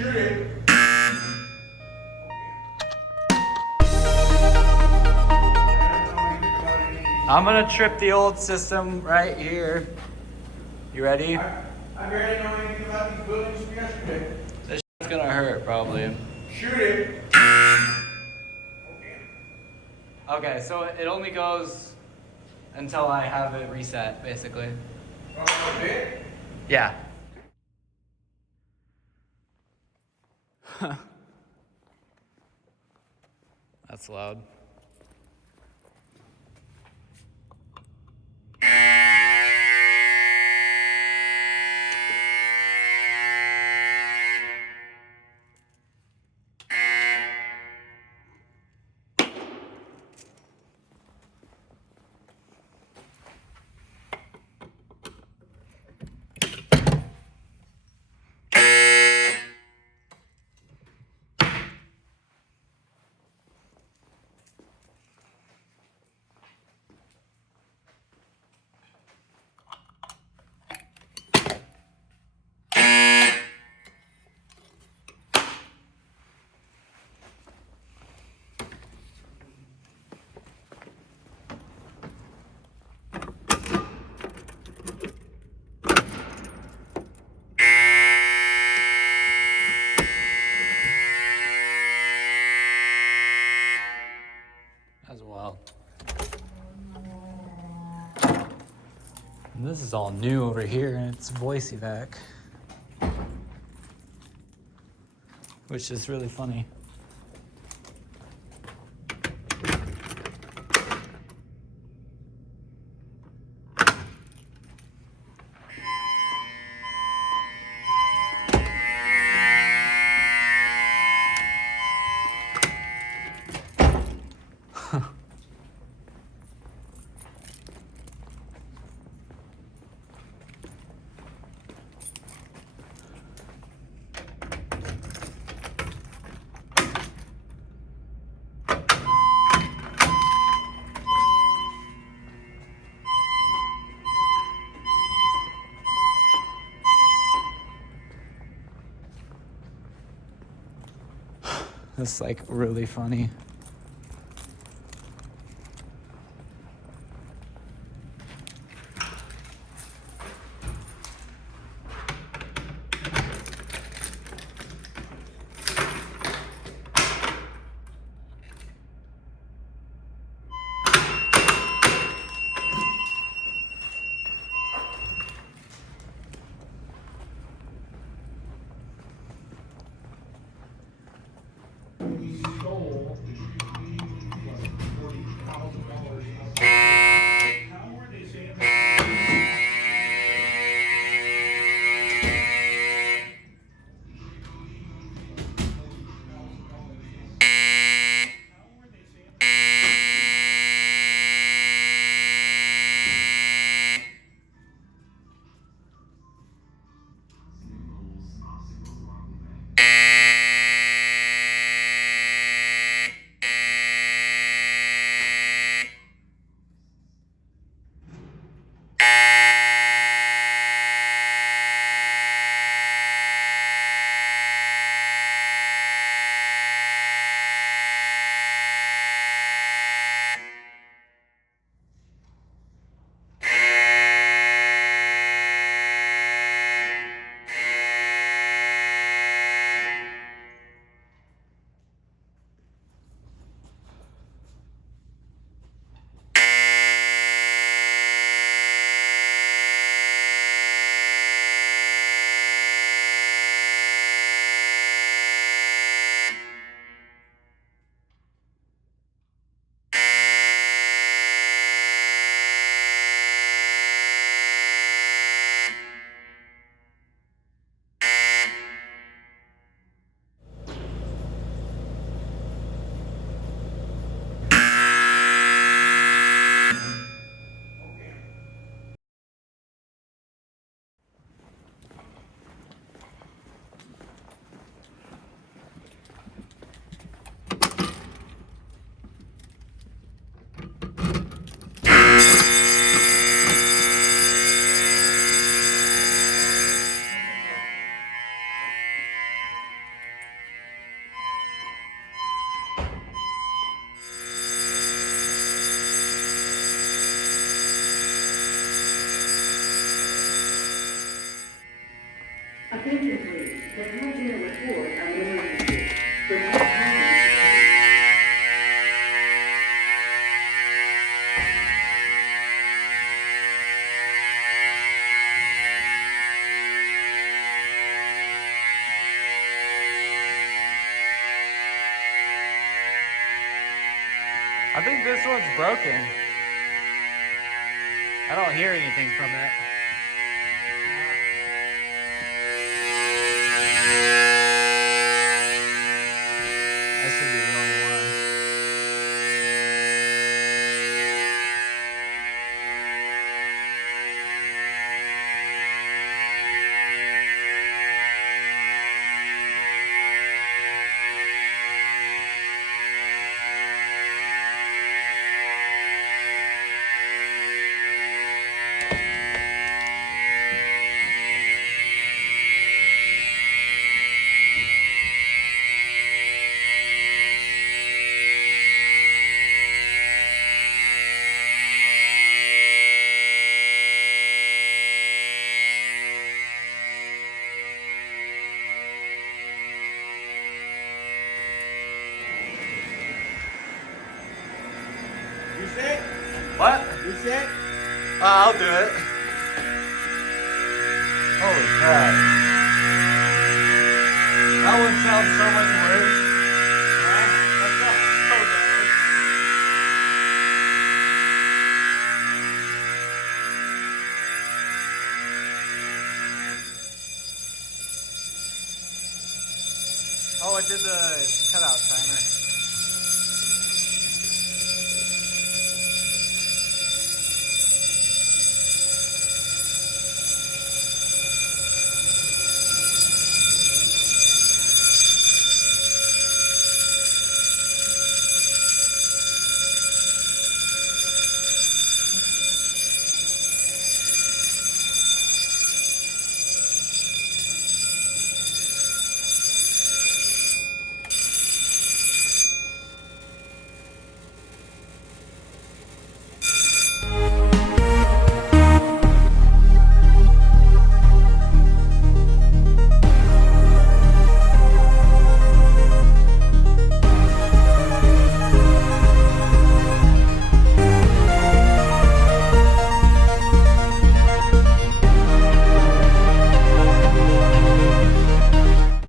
Shoot it. I'm gonna trip the old system right here. You ready? I barely know anything about these buildings from yesterday. This shit's gonna hurt probably. Shoot it. Okay, so it only goes until I have it reset, basically. Oh, a bit? Yeah. That's loud. As well. And this is all new over here, and it's voice evac, which is really funny. It's like really funny. He stole $40,000. How were they saying Previously, the had been a report of an emergency. The I think this one's broken. I don't hear anything from it. That should be the only one. You sick? What? You sick? I'll do it. Holy crap. That one sounds so much worse. That sounds so bad. Oh, it did the cutout timer.